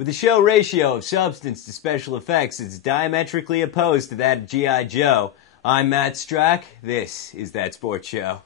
With the show ratio of substance to special effects, it's diametrically opposed to that of G.I. Joe. I'm Matt Strack. This is That Sports Show.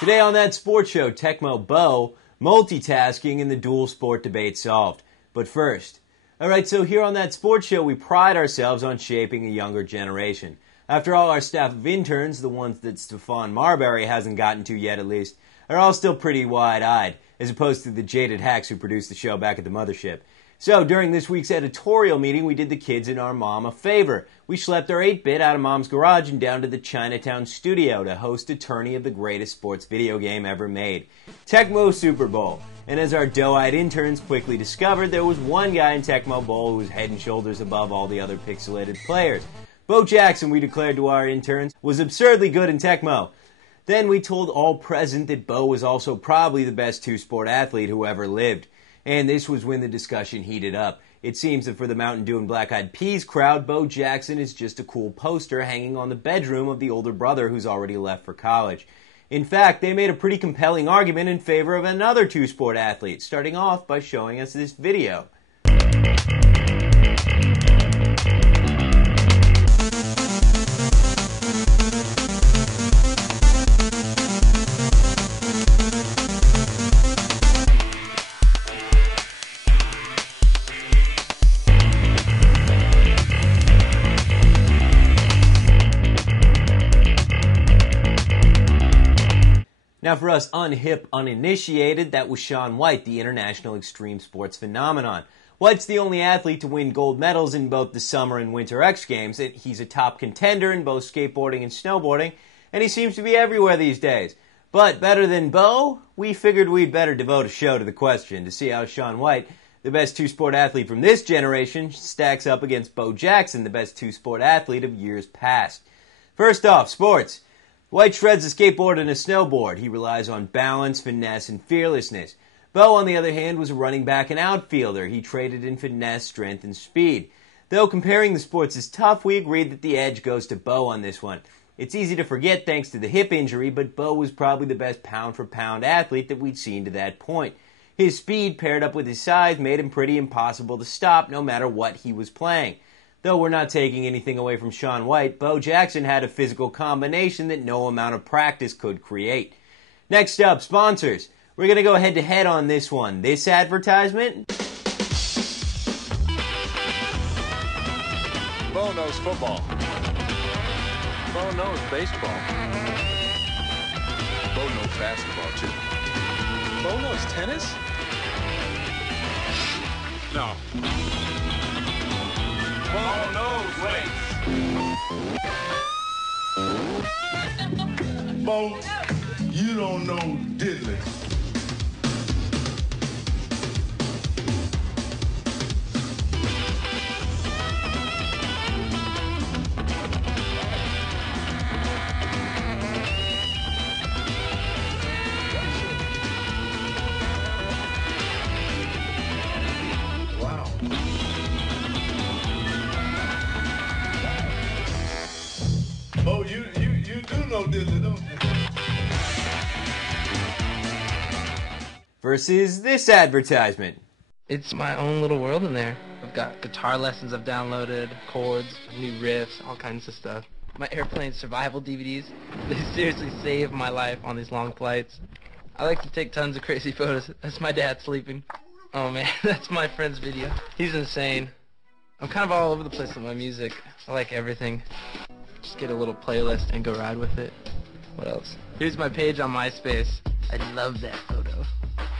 Today on That Sports Show, Tecmo Bo, multitasking and the dual sport debate solved. But first, alright, so here on That Sports Show, we pride ourselves on shaping a younger generation. After all, our staff of interns, the ones that Stefan Marbury hasn't gotten to yet at least, are all still pretty wide-eyed, as opposed to the jaded hacks who produced the show back at the mothership. So, during this week's editorial meeting, we did the kids and our mom a favor. We schlepped our 8-bit out of mom's garage and down to the Chinatown studio to host a tourney of the greatest sports video game ever made, Tecmo Super Bowl. And as our doe-eyed interns quickly discovered, there was one guy in Tecmo Bowl who was head and shoulders above all the other pixelated players. Bo Jackson, we declared to our interns, was absurdly good in Tecmo. Then we told all present that Bo was also probably the best two-sport athlete who ever lived. And this was when the discussion heated up. It seems that for the Mountain Dew and Black Eyed Peas crowd, Bo Jackson is just a cool poster hanging on the bedroom of the older brother who's already left for college. In fact, they made a pretty compelling argument in favor of another two-sport athlete, starting off by showing us this video. Now for us unhip, uninitiated, that was Shaun White, the international extreme sports phenomenon. White's the only athlete to win gold medals in both the Summer and Winter X Games. He's a top contender in both skateboarding and snowboarding, and he seems to be everywhere these days. But better than Bo, we figured we'd better devote a show to the question to see how Shaun White, the best two-sport athlete from this generation, stacks up against Bo Jackson, the best two-sport athlete of years past. First off, sports. White shreds a skateboard and a snowboard. He relies on balance, finesse, and fearlessness. Bo, on the other hand, was a running back and outfielder. He traded in finesse, strength, and speed. Though comparing the sports is tough, we agreed that the edge goes to Bo on this one. It's easy to forget thanks to the hip injury, but Bo was probably the best pound-for-pound athlete that we'd seen to that point. His speed, paired up with his size, made him pretty impossible to stop no matter what he was playing. Though we're not taking anything away from Shaun White, Bo Jackson had a physical combination that no amount of practice could create. Next up, sponsors. We're going to go head-to-head on this one. This advertisement? Bo knows football. Bo knows baseball. Bo knows basketball, too. Bo knows tennis? No. Bo knows weights. Bo, you don't know diddly. Wow. Bo, you do know diddly, don't you? Versus this advertisement. It's my own little world in there. I've got guitar lessons I've downloaded, chords, new riffs, all kinds of stuff. My airplane survival DVDs, they seriously save my life on these long flights. I like to take tons of crazy photos. That's my dad sleeping. Oh man, that's my friend's video. He's insane. I'm kind of all over the place with my music. I like everything. Just get a little playlist and go ride with it. What else? Here's my page on MySpace. I love that photo.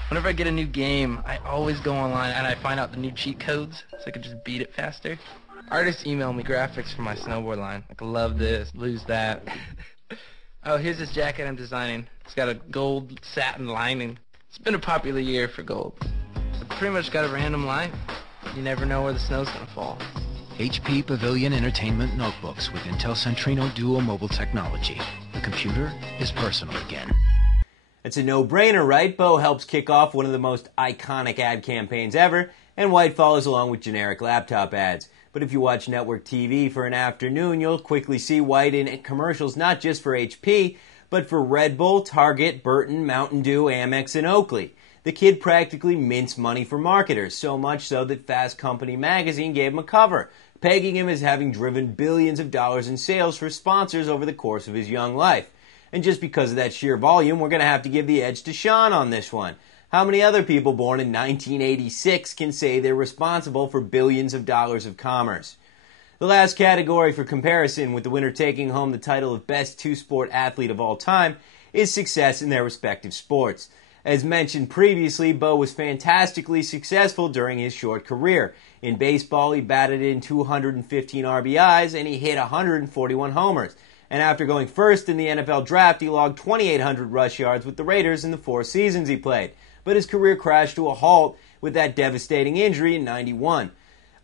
Whenever I get a new game, I always go online and I find out the new cheat codes so I can just beat it faster. Artists email me graphics for my snowboard line. Like, love this, lose that. Oh, here's this jacket I'm designing. It's got a gold satin lining. It's been a popular year for gold. I've pretty much got a random life. You never know where the snow's gonna fall. HP Pavilion Entertainment Notebooks with Intel Centrino Duo Mobile Technology. The computer is personal again. It's a no-brainer, right? Bo helps kick off one of the most iconic ad campaigns ever, and White follows along with generic laptop ads. But if you watch network TV for an afternoon, you'll quickly see White in commercials not just for HP, but for Red Bull, Target, Burton, Mountain Dew, Amex, and Oakley. The kid practically mints money for marketers, so much so that Fast Company magazine gave him a cover, pegging him as having driven billions of dollars in sales for sponsors over the course of his young life. And just because of that sheer volume, we're going to have to give the edge to Shaun on this one. How many other people born in 1986 can say they're responsible for billions of dollars of commerce? The last category for comparison, with the winner taking home the title of Best Two-Sport Athlete of All Time, is success in their respective sports. As mentioned previously, Bo was fantastically successful during his short career. In baseball, he batted in 215 RBIs and he hit 141 homers. And after going first in the NFL draft, he logged 2,800 rush yards with the Raiders in the 4 seasons he played. But his career crashed to a halt with that devastating injury in '91.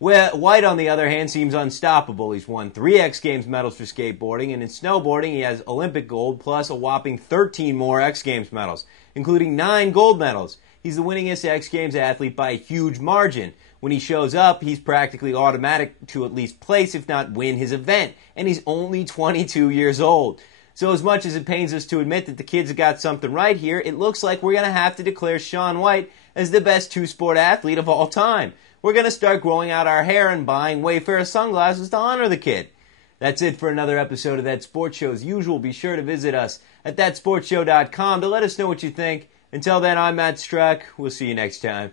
White, on the other hand, seems unstoppable. He's won 3 X Games medals for skateboarding, and in snowboarding, he has Olympic gold plus a whopping 13 more X Games medals, including 9 gold medals. He's the winningest X Games athlete by a huge margin. When he shows up, he's practically automatic to at least place, if not win, his event, and he's only 22 years old. So as much as it pains us to admit that the kids have got something right here, it looks like we're going to have to declare Shaun White as the best two-sport athlete of all time. We're going to start growing out our hair and buying Wayfair sunglasses to honor the kid. That's it for another episode of That Sports Show. As usual, be sure to visit us at thatsportshow.com to let us know what you think. Until then, I'm Matt Struck. We'll see you next time.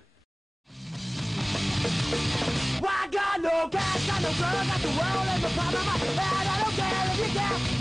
I got no cash, got no girl, got the world as a problem. I don't care if you care.